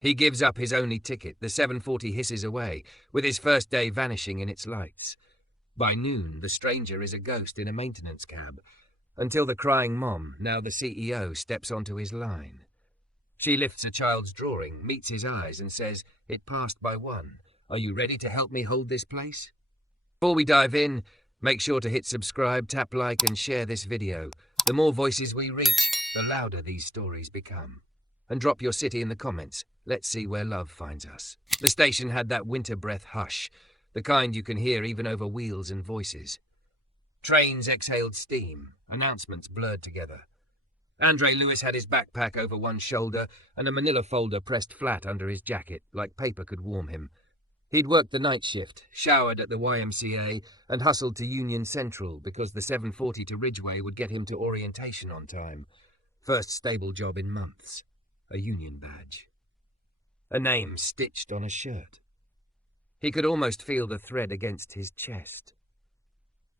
He gives up his only ticket. The 740 hisses away, with his first day vanishing in its lights. By noon, the stranger is a ghost in a maintenance cab, until the crying mom, now the CEO, steps onto his line. She lifts a child's drawing, meets his eyes, and says, "It passed by 1. Are you ready to help me hold this place?" Before we dive in, make sure to hit subscribe, tap like, and share this video. The more voices we reach, the louder these stories become. And drop your city in the comments. Let's see where love finds us. The station had that winter breath hush, the kind you can hear even over wheels and voices. Trains exhaled steam, announcements blurred together. Andre Lewis had his backpack over one shoulder and a manila folder pressed flat under his jacket, like paper could warm him. He'd worked the night shift, showered at the YMCA, and hustled to Union Central because the 740 to Ridgeway would get him to orientation on time. First stable job in months. A union badge. A name stitched on a shirt. He could almost feel the thread against his chest.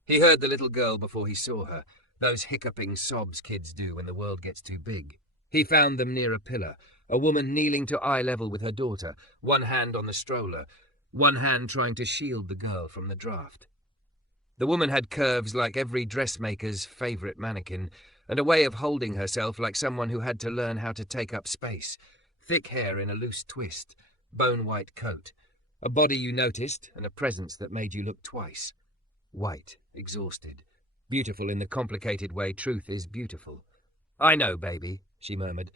He heard the little girl before he saw her, those hiccuping sobs kids do when the world gets too big. He found them near a pillar, a woman kneeling to eye level with her daughter, one hand on the stroller, one hand trying to shield the girl from the draft. The woman had curves like every dressmaker's favourite mannequin, and a way of holding herself like someone who had to learn how to take up space. Thick hair in a loose twist, bone-white coat, a body you noticed, and a presence that made you look twice. White, exhausted, beautiful in the complicated way truth is beautiful. "I know, baby," she murmured.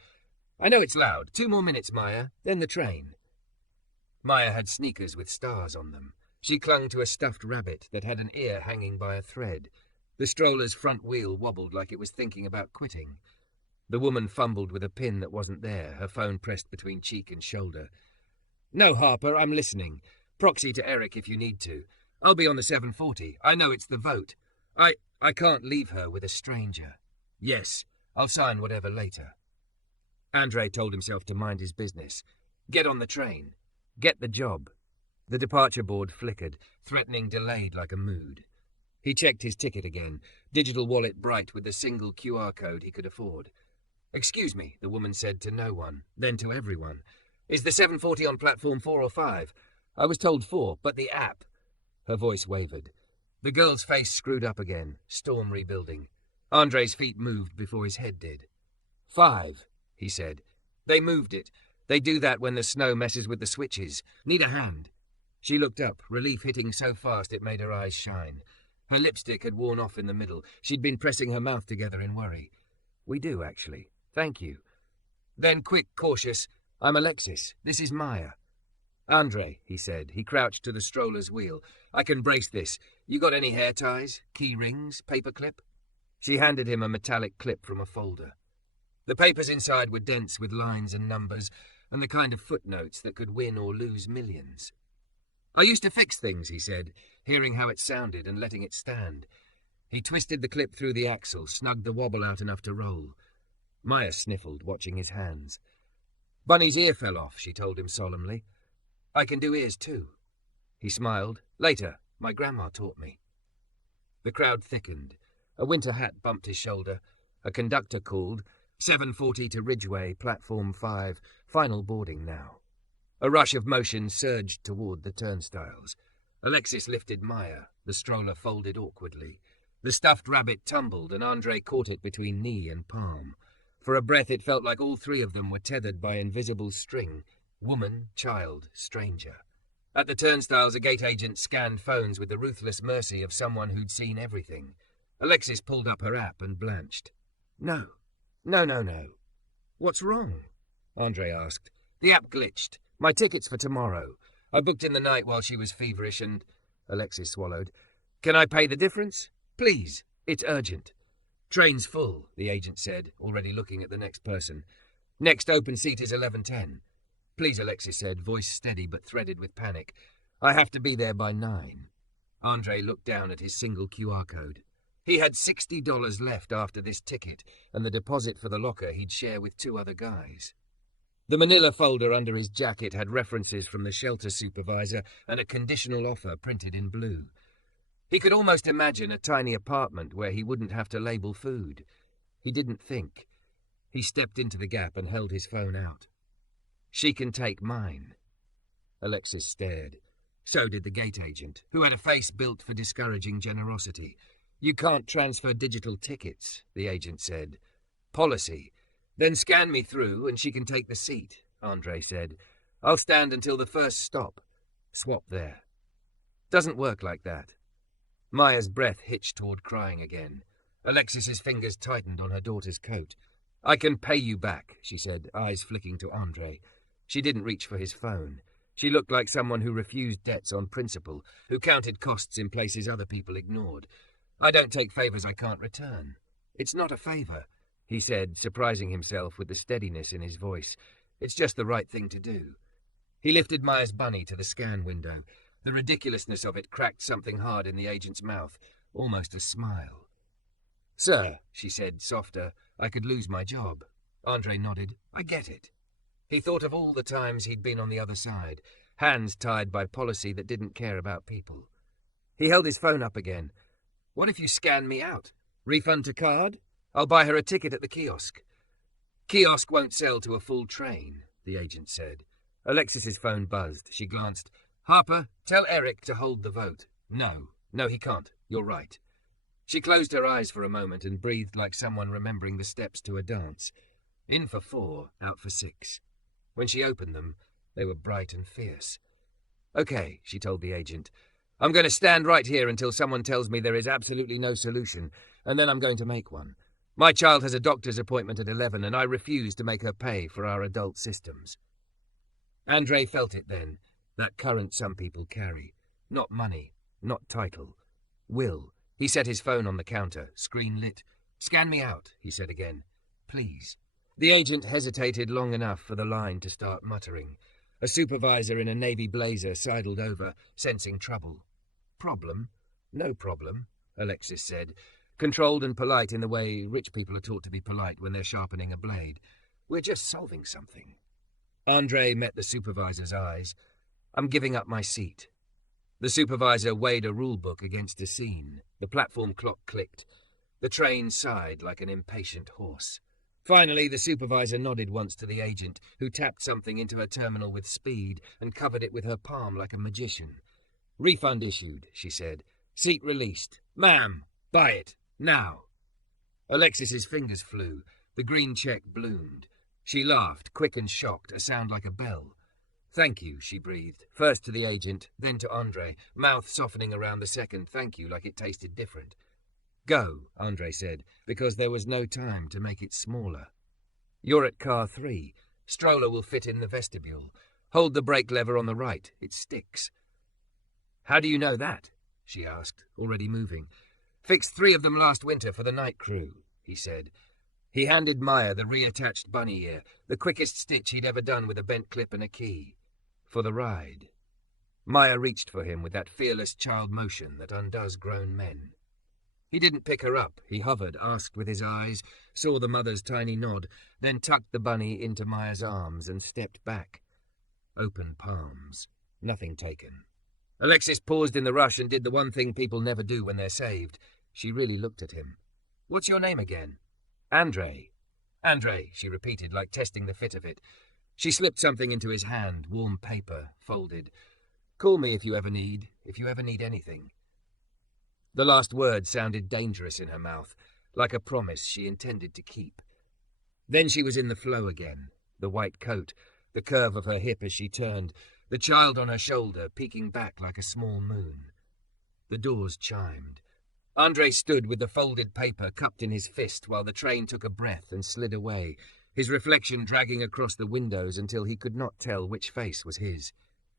"I know it's loud. 2 more minutes, Maya, then the train." Maya had sneakers with stars on them. She clung to a stuffed rabbit that had an ear hanging by a thread. The stroller's front wheel wobbled like it was thinking about quitting. The woman fumbled with a pin that wasn't there, her phone pressed between cheek and shoulder. "No, Harper, I'm listening. Proxy to Eric if you need to. I'll be on the 740. I know it's the vote. I can't leave her with a stranger." "Yes, I'll sign whatever later." Andre told himself to mind his business. Get on the train. Get the job. The departure board flickered, threatening delayed like a mood. He checked his ticket again, digital wallet bright with the single QR code he could afford. "Excuse me," the woman said to no one, then to everyone. "Is the 740 on platform 4 or 5? I was told 4, but the app..." Her voice wavered. The girl's face screwed up again, storm rebuilding. Andre's feet moved before his head did. 5, he said. "They moved it. They do that when the snow messes with the switches. Need a hand." She looked up, relief hitting so fast it made her eyes shine. Her lipstick had worn off in the middle. She'd been pressing her mouth together in worry. "We do, actually. Thank you." Then, quick, cautious, "I'm Alexis. This is Maya." "Andre," he said. He crouched to the stroller's wheel. "I can brace this. You got any hair ties, key rings, paperclip?" She handed him a metallic clip from a folder. The papers inside were dense with lines and numbers, and the kind of footnotes that could win or lose millions. "I used to fix things," he said, hearing how it sounded and letting it stand. He twisted the clip through the axle, snugged the wobble out enough to roll. Maya sniffled, watching his hands. "Bunny's ear fell off," she told him solemnly. "I can do ears too." He smiled. "Later. My grandma taught me." The crowd thickened. A winter hat bumped his shoulder. A conductor called. 740 to Ridgeway, platform 5. Final boarding now. A rush of motion surged toward the turnstiles. Alexis lifted Maya. The stroller folded awkwardly. The stuffed rabbit tumbled, and Andre caught it between knee and palm. For a breath it felt like all 3 of them were tethered by invisible string. Woman, child, stranger. At the turnstiles, a gate agent scanned phones with the ruthless mercy of someone who'd seen everything. Alexis pulled up her app and blanched. No. "What's wrong?" Andre asked. "The app glitched. My ticket's for tomorrow. I booked in the night while she was feverish and..." Alexis swallowed. "Can I pay the difference? Please. It's urgent." "Train's full," the agent said, already looking at the next person. "Next open seat is 11:10. "Please," Alexis said, voice steady but threaded with panic. "I have to be there by 9. Andre looked down at his single QR code. He had $60 left after this ticket, and the deposit for the locker he'd share with 2 other guys. The manila folder under his jacket had references from the shelter supervisor and a conditional offer printed in blue. He could almost imagine a tiny apartment where he wouldn't have to label food. He didn't think. He stepped into the gap and held his phone out. She can take mine. Alexis stared. So did the gate agent, who had a face built for discouraging generosity. You can't transfer digital tickets, the agent said. Policy. Then scan me through and she can take the seat, Andre said. I'll stand until the first stop. Swap there. Doesn't work like that. Maya's breath hitched toward crying again. Alexis's fingers tightened on her daughter's coat. I can pay you back, she said, eyes flicking to Andre. She didn't reach for his phone. She looked like someone who refused debts on principle, who counted costs in places other people ignored. I don't take favors I can't return. It's not a favor, he said, surprising himself with the steadiness in his voice. It's just the right thing to do. He lifted Maya's bunny to the scan window. The ridiculousness of it cracked something hard in the agent's mouth, almost a smile. Sir, she said, softer, I could lose my job. Andre nodded. I get it. He thought of all the times he'd been on the other side, hands tied by policy that didn't care about people. He held his phone up again. What if you scan me out? Refund to card? I'll buy her a ticket at the kiosk. Kiosk won't sell to a full train, the agent said. Alexis's phone buzzed. She glanced. Harper, tell Eric to hold the vote. No, he can't. You're right. She closed her eyes for a moment and breathed like someone remembering the steps to a dance. In for 4, out for 6. When she opened them, they were bright and fierce. Okay, she told the agent. I'm going to stand right here until someone tells me there is absolutely no solution, and then I'm going to make one. My child has a doctor's appointment at 11, and I refuse to make her pay for our adult systems. Andre felt it then, that current some people carry. Not money, not title. Will. He set his phone on the counter, screen lit. Scan me out, he said again. Please. The agent hesitated long enough for the line to start muttering. A supervisor in a navy blazer sidled over, sensing trouble. Problem? No problem, Alexis said, controlled and polite in the way rich people are taught to be polite when they're sharpening a blade. We're just solving something. Andre met the supervisor's eyes. I'm giving up my seat. The supervisor weighed a rule book against a scene. The platform clock clicked. The train sighed like an impatient horse. Finally, the supervisor nodded once to the agent, who tapped something into her terminal with speed and covered it with her palm like a magician. Refund issued, she said. Seat released. Ma'am, buy it. Now. Alexis's fingers flew. The green check bloomed. She laughed, quick and shocked, a sound like a bell. Thank you, she breathed, first to the agent, then to Andre, mouth softening around the second thank you like it tasted different. Go, Andre said, because there was no time to make it smaller. You're at car 3. Stroller will fit in the vestibule. Hold the brake lever on the right. It sticks. How do you know that? She asked, already moving. Fixed 3 of them last winter for the night crew, he said. He handed Maya the reattached bunny ear, the quickest stitch he'd ever done with a bent clip and a key. For the ride. Maya reached for him with that fearless child motion that undoes grown men. He didn't pick her up. He hovered, asked with his eyes, saw the mother's tiny nod, then tucked the bunny into Maya's arms and stepped back. Open palms. Nothing taken. Alexis paused in the rush and did the one thing people never do when they're saved. She really looked at him. What's your name again? Andre. Andre, she repeated, like testing the fit of it. She slipped something into his hand, warm paper, folded. Call me if you ever need anything. The last word sounded dangerous in her mouth, like a promise she intended to keep. Then she was in the flow again, the white coat, the curve of her hip as she turned, the child on her shoulder peeking back like a small moon. The doors chimed. Andre stood with the folded paper cupped in his fist while the train took a breath and slid away, his reflection dragging across the windows until he could not tell which face was his.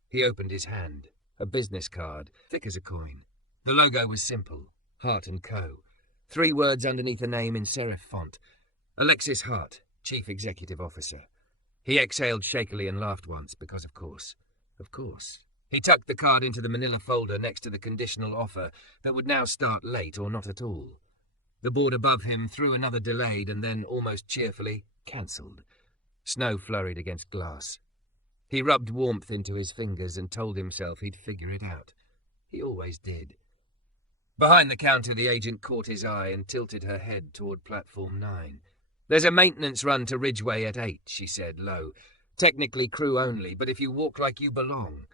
He opened his hand, a business card, thick as a coin. The logo was simple, Hart & Co. 3 words underneath a name in serif font. Alexis Hart, Chief Executive Officer. He exhaled shakily and laughed once, because of course. Of course. He tucked the card into the manila folder next to the conditional offer that would now start late or not at all. The board above him threw another delayed and then, almost cheerfully, cancelled. Snow flurried against glass. He rubbed warmth into his fingers and told himself he'd figure it out. He always did. Behind the counter, the agent caught his eye and tilted her head toward platform 9. There's a maintenance run to Ridgeway at 8, she said, low. Technically crew only, but if you walk like you belong.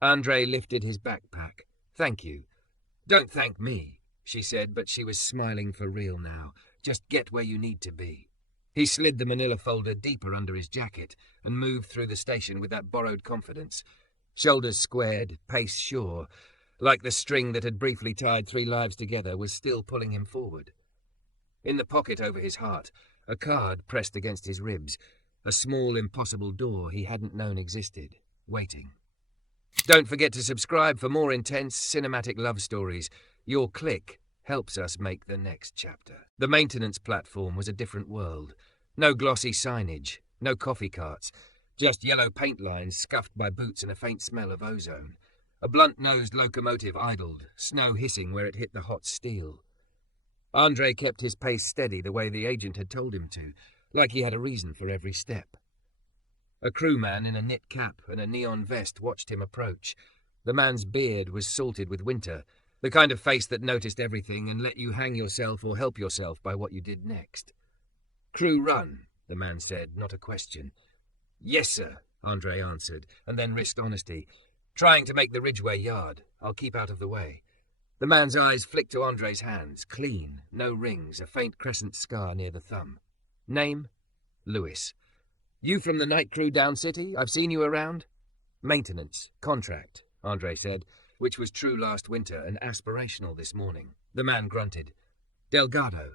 Andre lifted his backpack. Thank you. Don't thank me, she said, but she was smiling for real now. Just get where you need to be. He slid the manila folder deeper under his jacket and moved through the station with that borrowed confidence. Shoulders squared, pace sure, like the string that had briefly tied 3 lives together was still pulling him forward. In the pocket over his heart, a card pressed against his ribs, a small, impossible door he hadn't known existed, waiting. Don't forget to subscribe for more intense cinematic love stories. Your click helps us make the next chapter. The maintenance platform was a different world. No glossy signage, no coffee carts, just yellow paint lines scuffed by boots and a faint smell of ozone. A blunt-nosed locomotive idled, snow hissing where it hit the hot steel. Andre kept his pace steady the way the agent had told him to, like he had a reason for every step. A crewman in a knit cap and a neon vest watched him approach. The man's beard was salted with winter, the kind of face that noticed everything and let you hang yourself or help yourself by what you did next. Crew run, the man said, not a question. Yes, sir, Andre answered, and then risked honesty. Trying to make the Ridgeway yard. I'll keep out of the way. The man's eyes flicked to Andre's hands, clean, no rings, a faint crescent scar near the thumb. Name? Lewis. You from the night crew down city? I've seen you around? Maintenance. Contract, Andre said, which was true last winter and aspirational this morning. The man grunted. Delgado.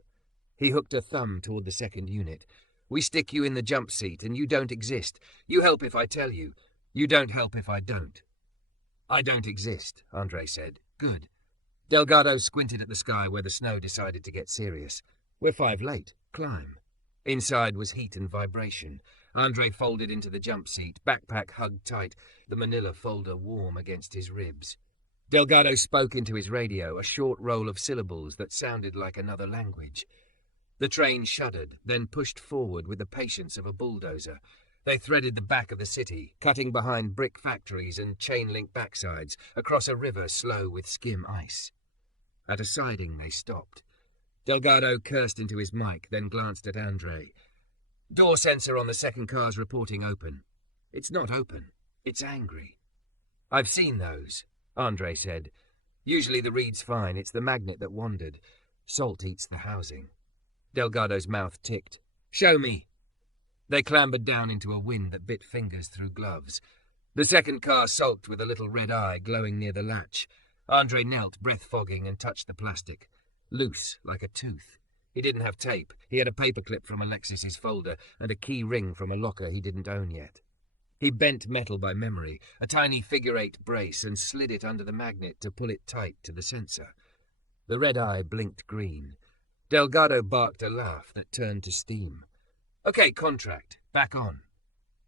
He hooked a thumb toward the second unit. We stick you in the jump seat and you don't exist. You help if I tell you. You don't help if I don't. I don't exist, Andre said. Good. Delgado squinted at the sky where the snow decided to get serious. We're 5 late. Climb. Inside was heat and vibration. Andre folded into the jump seat, backpack hugged tight, the manila folder warm against his ribs. Delgado spoke into his radio, a short roll of syllables that sounded like another language. The train shuddered, then pushed forward with the patience of a bulldozer. They threaded the back of the city, cutting behind brick factories and chain-link backsides, across a river slow with skim ice. At a siding they stopped. Delgado cursed into his mic, then glanced at Andre. Door sensor on the second car's reporting open. It's not open. It's angry. I've seen those, Andre said. Usually the read's fine. It's the magnet that wandered. Salt eats the housing. Delgado's mouth ticked. Show me. They clambered down into a wind that bit fingers through gloves. The second car sulked with a little red eye glowing near the latch. Andre knelt, breath fogging, and touched the plastic. Loose, like a tooth. He didn't have tape. He had a paperclip from Alexis's folder and a key ring from a locker he didn't own yet. He bent metal by memory, a tiny figure-8 brace, and slid it under the magnet to pull it tight to the sensor. The red eye blinked green. Delgado barked a laugh that turned to steam. Okay, contract. Back on.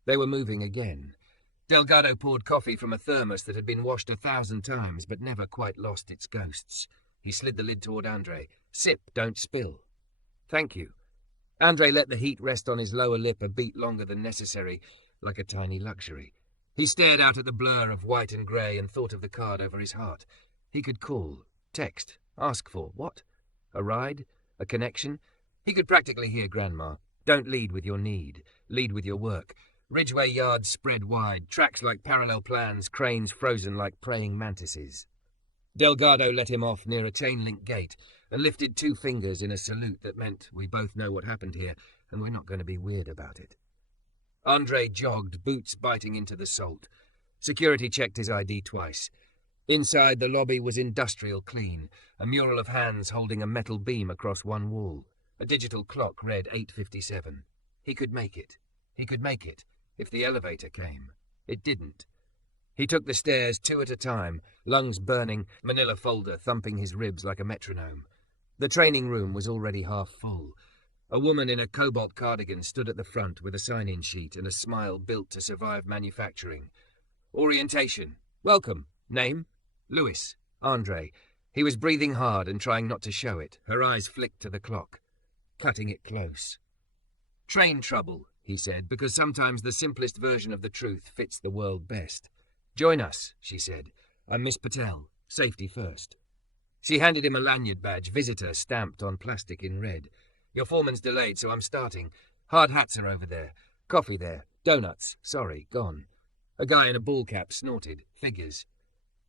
They were moving again. Delgado poured coffee from a thermos that had been washed 1,000 times but never quite lost its ghosts. He slid the lid toward Andre. Sip, don't spill. Thank you. Andre let the heat rest on his lower lip a beat longer than necessary, like a tiny luxury. He stared out at the blur of white and grey and thought of the card over his heart. He could call, text, ask for, what? A ride? A connection? He could practically hear Grandma. Don't lead with your need. Lead with your work. Ridgeway yards spread wide, tracks like parallel plans, cranes frozen like praying mantises. Delgado let him off near a chain-link gate and lifted 2 fingers in a salute that meant we both know what happened here and we're not going to be weird about it. Andre jogged, boots biting into the salt. Security checked his ID twice. Inside, the lobby was industrial clean, a mural of hands holding a metal beam across one wall. A digital clock read 8:57. He could make it. He could make it, if the elevator came. It didn't. He took the stairs 2 at a time, lungs burning, manila folder thumping his ribs like a metronome. The training room was already half full. A woman in a cobalt cardigan stood at the front with a sign-in sheet and a smile built to survive manufacturing. Orientation. Welcome. Name? Lewis. Andre. He was breathing hard and trying not to show it. Her eyes flicked to the clock, cutting it close. Train trouble, he said, because sometimes the simplest version of the truth fits the world best. Join us, she said. I'm Miss Patel. Safety first. She handed him a lanyard badge, visitor, stamped on plastic in red. Your foreman's delayed, so I'm starting. Hard hats are over there. Coffee there. Donuts. Sorry, gone. A guy in a ball cap snorted. Figures.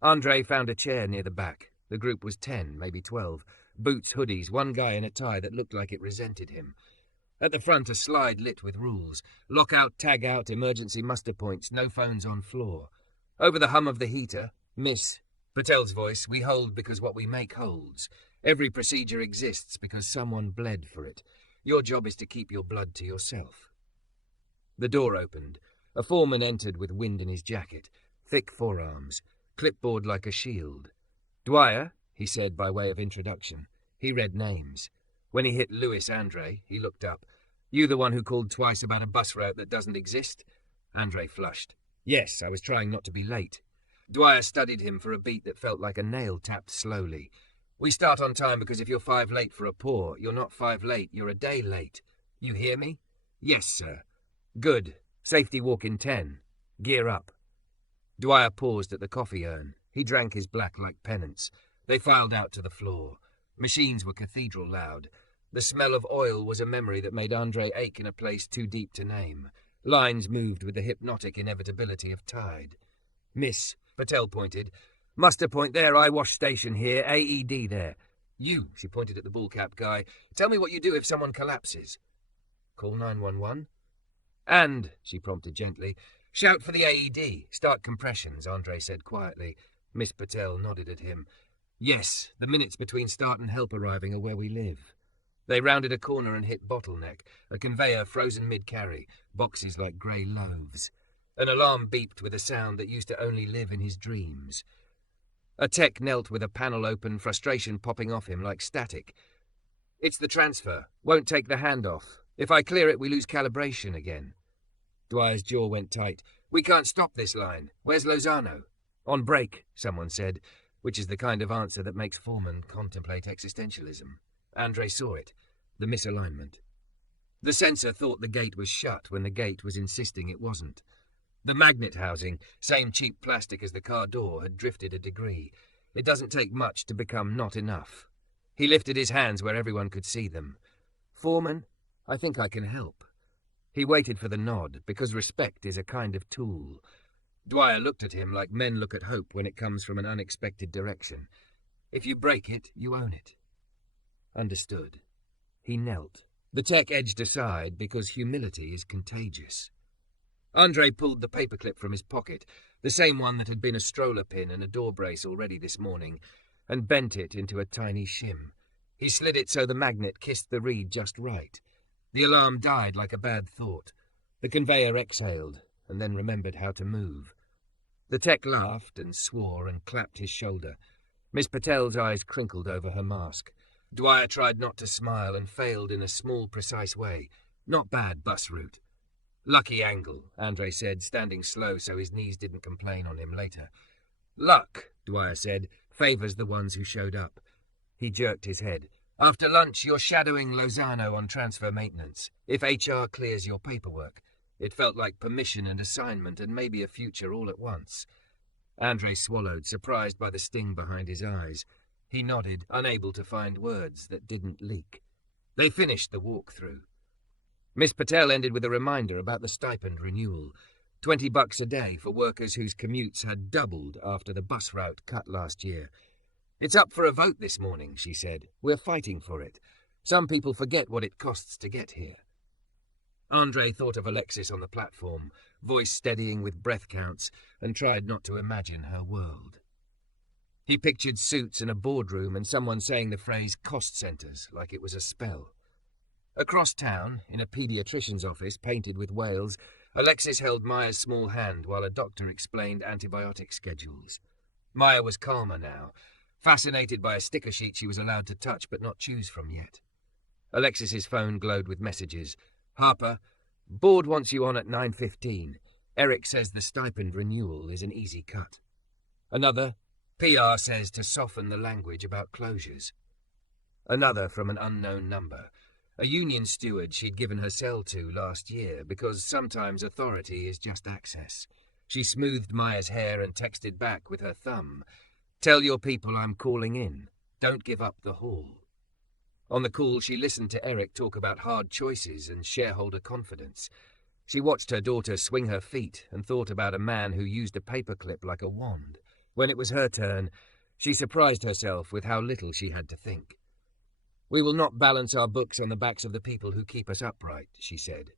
Andre found a chair near the back. The group was 10, maybe 12. Boots, hoodies, one guy in a tie that looked like it resented him. At the front, a slide lit with rules. Lock out, tag out, emergency muster points, no phones on floor. Over the hum of the heater, Miss Patel's voice, we hold because what we make holds. Every procedure exists because someone bled for it. Your job is to keep your blood to yourself. The door opened. A foreman entered with wind in his jacket, thick forearms, clipboard like a shield. Dwyer, he said by way of introduction. He read names. When he hit Louis Andre, he looked up. You the one who called twice about a bus route that doesn't exist? Andre flushed. Yes, I was trying not to be late. Dwyer studied him for a beat that felt like a nail tapped slowly. We start on time because if you're 5 late for a pour, you're not 5 late, you're a day late. You hear me? Yes, sir. Good. Safety walk in 10. Gear up. Dwyer paused at the coffee urn. He drank his black like penance. They filed out to the floor. Machines were cathedral loud. The smell of oil was a memory that made Andre ache in a place too deep to name. Lines moved with the hypnotic inevitability of tide. Miss, Patel pointed. Muster point there, eyewash station here, AED there. You, she pointed at the bullcap guy, tell me what you do if someone collapses. Call 911. And, she prompted gently, shout for the AED. Start compressions, Andre said quietly. Miss Patel nodded at him. Yes, the minutes between start and help arriving are where we live. They rounded a corner and hit bottleneck, a conveyor frozen mid-carry, boxes like grey loaves. An alarm beeped with a sound that used to only live in his dreams. A tech knelt with a panel open, frustration popping off him like static. It's the transfer. Won't take the hand off. If I clear it, we lose calibration again. Dwyer's jaw went tight. We can't stop this line. Where's Lozano? On break, someone said, which is the kind of answer that makes foremen contemplate existentialism. Andre saw it. The misalignment. The sensor thought the gate was shut when the gate was insisting it wasn't. The magnet housing, same cheap plastic as the car door, had drifted a degree. It doesn't take much to become not enough. He lifted his hands where everyone could see them. Foreman, I think I can help. He waited for the nod, because respect is a kind of tool. Dwyer looked at him like men look at hope when it comes from an unexpected direction. If you break it, you own it. Understood. He knelt. The tech edged aside because humility is contagious. Andre pulled the paperclip from his pocket, the same one that had been a stroller pin and a door brace already this morning, and bent it into a tiny shim. He slid it so the magnet kissed the reed just right. The alarm died like a bad thought. The conveyor exhaled, and then remembered how to move. The tech laughed and swore and clapped his shoulder. Miss Patel's eyes crinkled over her mask. Dwyer tried not to smile and failed in a small, precise way. Not bad bus route. Lucky angle, Andre said, standing slow so his knees didn't complain on him later. Luck, Dwyer said, favours the ones who showed up. He jerked his head. After lunch, you're shadowing Lozano on transfer maintenance. If HR clears your paperwork. It felt like permission and assignment and maybe a future all at once. Andre swallowed, surprised by the sting behind his eyes. He nodded, unable to find words that didn't leak. They finished the walk-through. Miss Patel ended with a reminder about the stipend renewal. $20 a day for workers whose commutes had doubled after the bus route cut last year. It's up for a vote this morning, she said. We're fighting for it. Some people forget what it costs to get here. Andre thought of Alexis on the platform, voice steadying with breath counts, and tried not to imagine her world. He pictured suits in a boardroom and someone saying the phrase cost centres like it was a spell. Across town, in a paediatrician's office painted with whales, Alexis held Maya's small hand while a doctor explained antibiotic schedules. Maya was calmer now, fascinated by a sticker sheet she was allowed to touch but not choose from yet. Alexis's phone glowed with messages. Harper, board wants you on at 9:15. Eric says the stipend renewal is an easy cut. Another, PR says to soften the language about closures. Another from an unknown number. A union steward she'd given her cell to last year because sometimes authority is just access. She smoothed Maya's hair and texted back with her thumb. Tell your people I'm calling in. Don't give up the hall. On the call, she listened to Eric talk about hard choices and shareholder confidence. She watched her daughter swing her feet and thought about a man who used a paperclip like a wand. When it was her turn, she surprised herself with how little she had to think. "We will not balance our books on the backs of the people who keep us upright," she said.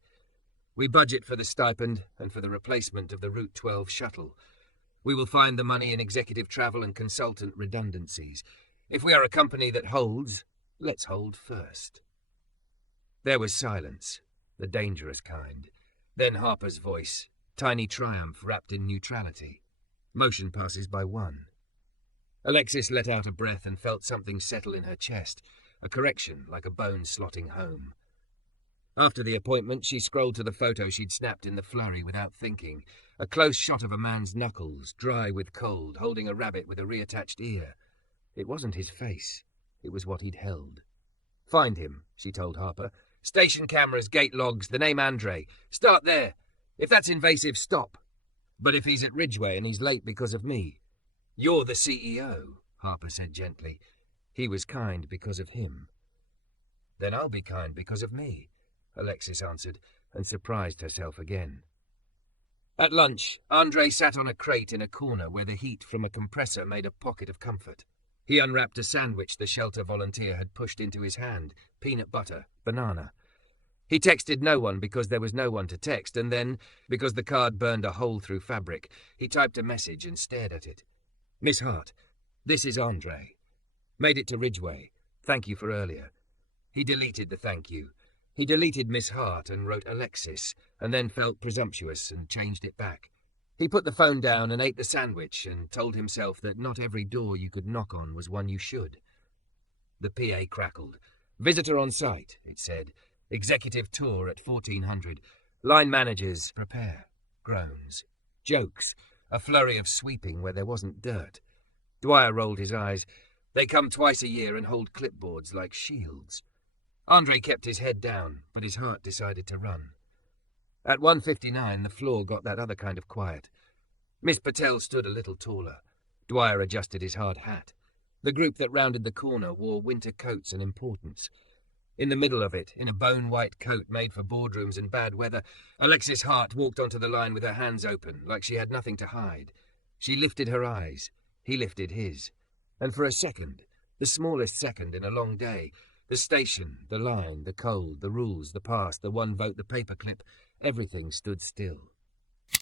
"We budget for the stipend and for the replacement of the Route 12 shuttle. We will find the money in executive travel and consultant redundancies. If we are a company that holds, let's hold first." There was silence, the dangerous kind. Then Harper's voice, tiny triumph wrapped in neutrality. "Motion passes by one." Alexis let out a breath and felt something settle in her chest, a correction like a bone slotting home. After the appointment, she scrolled to the photo she'd snapped in the flurry without thinking, a close shot of a man's knuckles, dry with cold, holding a rabbit with a reattached ear. It wasn't his face. It was what he'd held. "Find him," she told Harper. "Station cameras, gate logs, the name Andre. Start there. If that's invasive, stop. But if he's at Ridgeway and he's late because of me..." "You're the CEO," Harper said gently. "He was kind because of him." "Then I'll be kind because of me," Alexis answered, and surprised herself again. At lunch, Andre sat on a crate in a corner where the heat from a compressor made a pocket of comfort. He unwrapped a sandwich the shelter volunteer had pushed into his hand, peanut butter, banana. He texted no one because there was no one to text, and then, because the card burned a hole through fabric, he typed a message and stared at it. "Miss Hart, this is Andre. Made it to Ridgeway. Thank you for earlier." He deleted the thank you. He deleted Miss Hart and wrote Alexis, and then felt presumptuous and changed it back. He put the phone down and ate the sandwich and told himself that not every door you could knock on was one you should. The PA crackled. "Visitor on site," it said. "Executive tour at 1400. Line managers, prepare." Groans. Jokes. A flurry of sweeping where there wasn't dirt. Dwyer rolled his eyes. "They come twice a year and hold clipboards like shields." Andre kept his head down, but his heart decided to run. At 1:59, the floor got that other kind of quiet. Miss Patel stood a little taller. Dwyer adjusted his hard hat. The group that rounded the corner wore winter coats and importance. In the middle of it, in a bone-white coat made for boardrooms and bad weather, Alexis Hart walked onto the line with her hands open, like she had nothing to hide. She lifted her eyes. He lifted his. And for a second, the smallest second in a long day, the station, the line, the cold, the rules, the past, the one vote, the paperclip, everything stood still.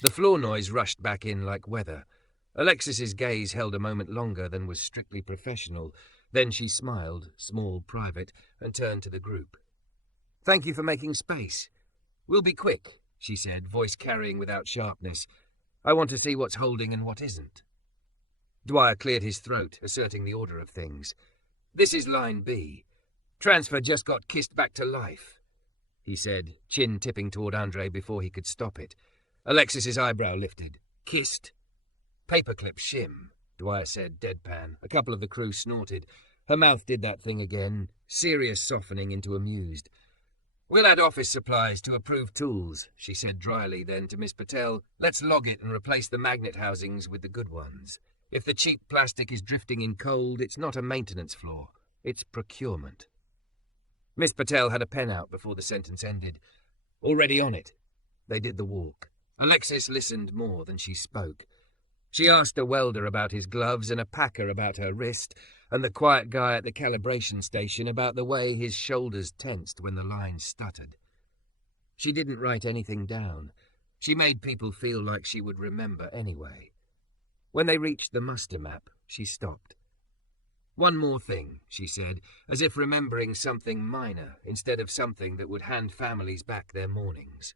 The floor noise rushed back in like weather. Alexis's gaze held a moment longer than was strictly professional. Then she smiled, small, private, and turned to the group. "Thank you for making space. We'll be quick," she said, voice carrying without sharpness. "I want to see what's holding and what isn't." Dwyer cleared his throat, asserting the order of things. "This is Line B. Transfer just got kissed back to life," he said, chin tipping toward Andre before he could stop it. Alexis's eyebrow lifted. "Kissed?" "Paperclip shim," Dwyer said, deadpan. A couple of the crew snorted. Her mouth did that thing again, serious softening into amused. "We'll add office supplies to approved tools," she said dryly, then to Miss Patel, "Let's log it and replace the magnet housings with the good ones. If the cheap plastic is drifting in cold, it's not a maintenance flaw. It's procurement." Miss Patel had a pen out before the sentence ended. "Already on it." They did the walk. Alexis listened more than she spoke. She asked a welder about his gloves and a packer about her wrist, and the quiet guy at the calibration station about the way his shoulders tensed when the line stuttered. She didn't write anything down. She made people feel like she would remember anyway. When they reached the muster map, she stopped. "One more thing," she said, as if remembering something minor instead of something that would hand families back their mornings.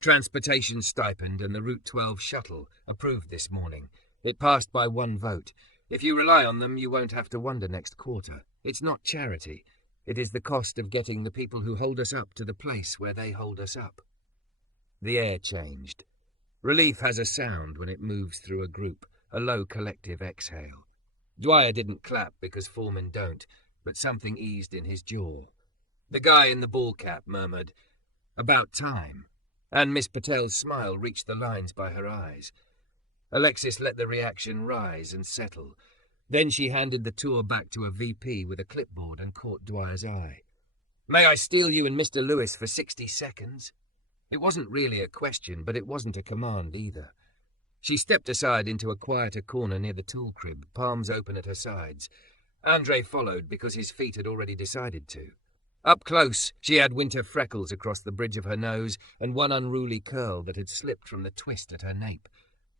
"Transportation stipend and the Route 12 shuttle, approved this morning. It passed by one vote. If you rely on them, you won't have to wonder next quarter. It's not charity. It is the cost of getting the people who hold us up to the place where they hold us up." The air changed. Relief has a sound when it moves through a group, a low collective exhale. Dwyer didn't clap because foremen don't, but something eased in his jaw. The guy in the ball cap murmured, "About time," and Miss Patel's smile reached the lines by her eyes. Alexis let the reaction rise and settle. Then she handed the tour back to a VP with a clipboard and caught Dwyer's eye. "May I steal you and Mr. Lewis for 60 seconds?" It wasn't really a question, but it wasn't a command either. She stepped aside into a quieter corner near the tool crib, palms open at her sides. Andre followed because his feet had already decided to. Up close, she had winter freckles across the bridge of her nose and one unruly curl that had slipped from the twist at her nape.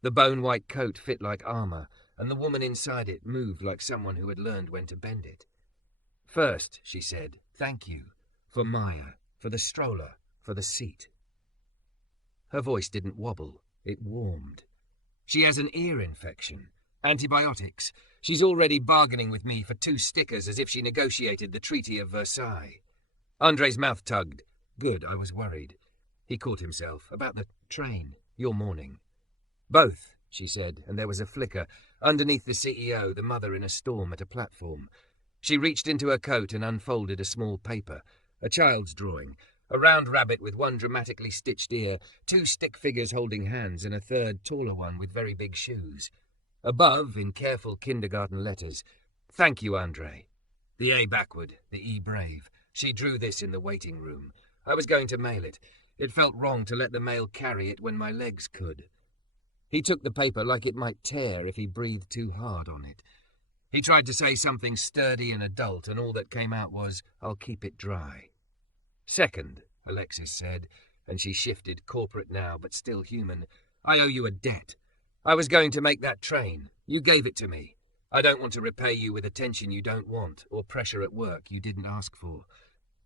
The bone-white coat fit like armor, and the woman inside it moved like someone who had learned when to bend it. First, she said, thank you. For Maya, for the stroller, for the seat. Her voice didn't wobble, it warmed. She has an ear infection. Antibiotics. She's already bargaining with me for 2 stickers as if she negotiated the Treaty of Versailles. Andre's mouth tugged. Good, I was worried. He caught himself. About the train. Your morning. Both, she said, and there was a flicker. Underneath the CEO, the mother in a storm at a platform. She reached into her coat and unfolded a small paper. A child's drawing. A round rabbit with one dramatically stitched ear, 2 stick figures holding hands, and a third, taller one with very big shoes. Above, in careful kindergarten letters, thank you, Andre. The A backward, the E brave. She drew this in the waiting room. I was going to mail it. It felt wrong to let the mail carry it when my legs could. He took the paper like it might tear if he breathed too hard on it. He tried to say something sturdy and adult, and all that came out was, I'll keep it dry. Second, Alexis said, and she shifted, corporate now, but still human. I owe you a debt. I was going to make that train. You gave it to me. I don't want to repay you with attention you don't want, or pressure at work you didn't ask for.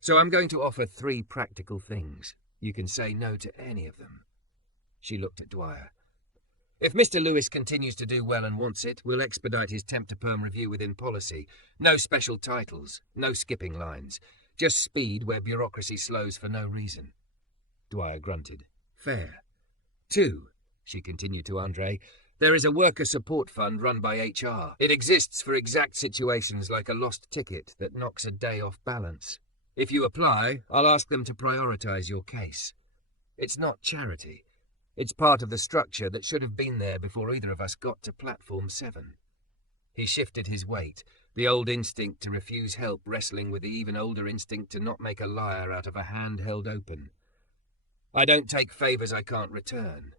So I'm going to offer 3 practical things. You can say no to any of them. She looked at Dwyer. If Mr. Lewis continues to do well and wants it, we'll expedite his temp-to-perm review within policy. No special titles, no skipping lines. Just speed where bureaucracy slows for no reason. Dwyer grunted. Fair. 2, she continued to Andre, there is a worker support fund run by HR. It exists for exact situations like a lost ticket that knocks a day off balance. If you apply, I'll ask them to prioritize your case. It's not charity. It's part of the structure that should have been there before either of us got to Platform 7. He shifted his weight, the old instinct to refuse help wrestling with the even older instinct to not make a liar out of a hand held open. I don't take favours I can't return,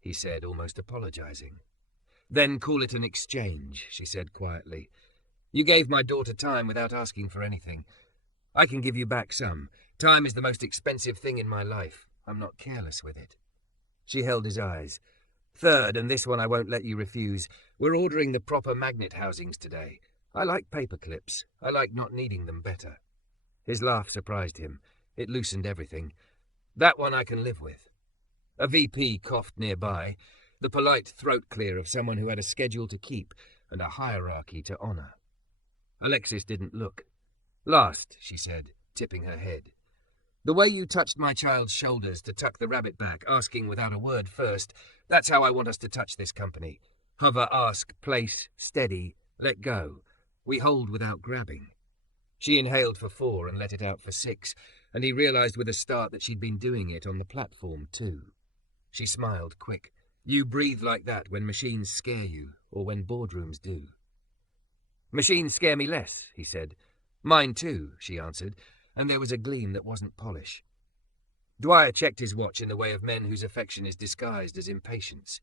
he said, almost apologizing. Then call it an exchange, she said quietly. You gave my daughter time without asking for anything. I can give you back some. Time is the most expensive thing in my life. I'm not careless with it. She held his eyes. Third, and this one I won't let you refuse, we're ordering the proper magnet housings today. I like paper clips. I like not needing them better. His laugh surprised him. It loosened everything. That one I can live with. A VP coughed nearby, the polite throat clear of someone who had a schedule to keep and a hierarchy to honour. Alexis didn't look. Last, she said, tipping her head. The way you touched my child's shoulders to tuck the rabbit back, asking without a word first, that's how I want us to touch this company. Hover, ask, place, steady, let go. We hold without grabbing. She inhaled for 4 and let it out for 6, and he realized with a start that she'd been doing it on the platform too. She smiled, quick. You breathe like that when machines scare you, or when boardrooms do. Machines scare me less, he said. Mine too, she answered, and there was a gleam that wasn't polish. Dwyer checked his watch in the way of men whose affection is disguised as impatience.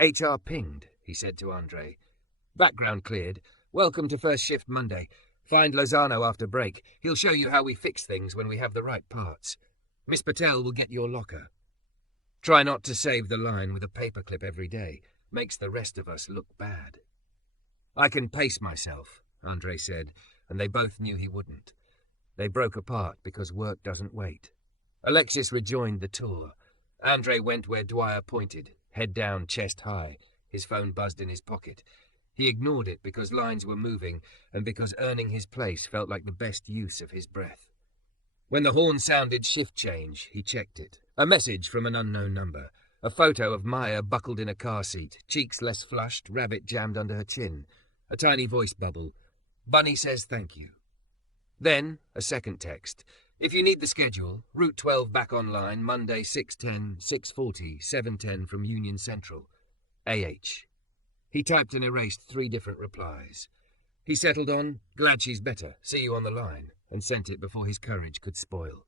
HR pinged, he said to Andre. Background cleared. Welcome to first shift Monday. Find Lozano after break. He'll show you how we fix things when we have the right parts. Miss Patel will get your locker. Try not to save the line with a paperclip every day. Makes the rest of us look bad. I can pace myself, Andre said, and they both knew he wouldn't. They broke apart because work doesn't wait. Alexis rejoined the tour. Andre went where Dwyer pointed, head down, chest high. His phone buzzed in his pocket. He ignored it because lines were moving and because earning his place felt like the best use of his breath. When the horn sounded shift change, he checked it. A message from an unknown number. A photo of Maya buckled in a car seat, cheeks less flushed, rabbit jammed under her chin. A tiny voice bubble. Bunny says thank you. Then, a second text. If you need the schedule, Route 12 back online, Monday 6:10, 6:40, 7:10 from Union Central. AH. He typed and erased 3 different replies. He settled on, glad she's better, see you on the line, and sent it before his courage could spoil.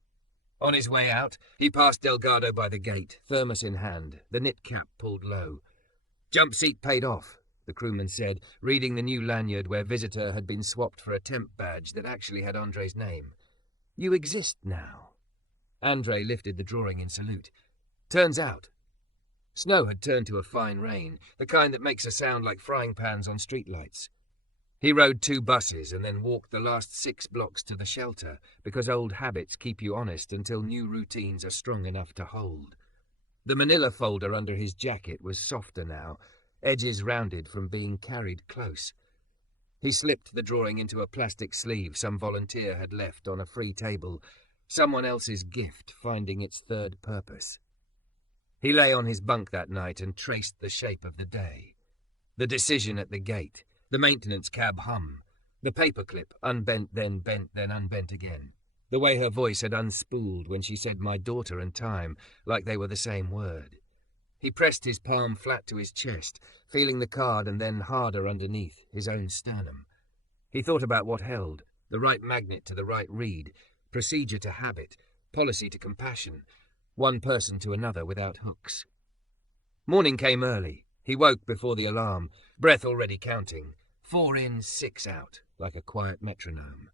On his way out, he passed Delgado by the gate, thermos in hand, the knit cap pulled low. "Jump seat paid off," the crewman said, reading the new lanyard where visitor had been swapped for a temp badge that actually had Andre's name. "You exist now." Andre lifted the drawing in salute. "Turns out." Snow had turned to a fine rain, the kind that makes a sound like frying pans on streetlights. He rode 2 buses and then walked the last 6 blocks to the shelter, because old habits keep you honest until new routines are strong enough to hold. The manila folder under his jacket was softer now, edges rounded from being carried close. He slipped the drawing into a plastic sleeve some volunteer had left on a free table, someone else's gift finding its third purpose. He lay on his bunk that night and traced the shape of the day. The decision at the gate, the maintenance cab hum, the paperclip unbent then bent then unbent again, the way her voice had unspooled when she said "my daughter" and "time" like they were the same word. He pressed his palm flat to his chest, feeling the card and then harder underneath, his own sternum. He thought about what held, the right magnet to the right reed, procedure to habit, policy to compassion, one person to another without hooks. Morning came early. He woke before the alarm, breath already counting, 4 in, 6 out, like a quiet metronome.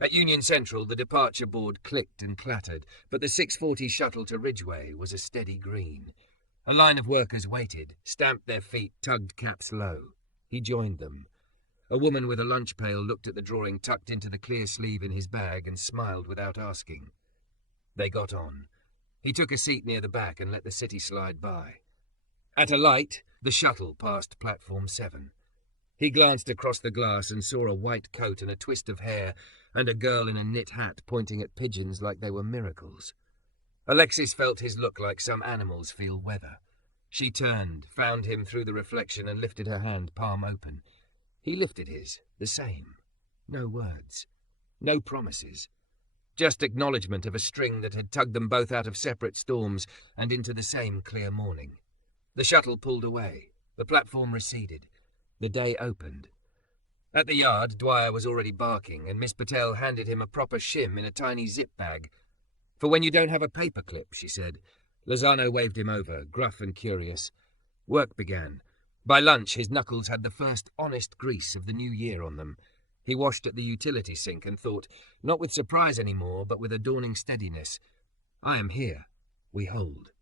At Union Central, the departure board clicked and clattered, but the 6:40 shuttle to Ridgeway was a steady green. A line of workers waited, stamped their feet, tugged caps low. He joined them. A woman with a lunch pail looked at the drawing tucked into the clear sleeve in his bag and smiled without asking. They got on. He took a seat near the back and let the city slide by. At a light, the shuttle passed platform 7. He glanced across the glass and saw a white coat and a twist of hair and a girl in a knit hat pointing at pigeons like they were miracles. Alexis felt his look like some animals feel weather. She turned, found him through the reflection and lifted her hand, palm open. He lifted his, the same. No words. No promises. Just acknowledgement of a string that had tugged them both out of separate storms and into the same clear morning. The shuttle pulled away. The platform receded. The day opened. At the yard, Dwyer was already barking, and Miss Patel handed him a proper shim in a tiny zip bag. "For when you don't have a paperclip," she said. Lozano waved him over, gruff and curious. Work began. By lunch, his knuckles had the first honest grease of the new year on them. He washed at the utility sink and thought, not with surprise anymore, but with a dawning steadiness, "I am here. We hold."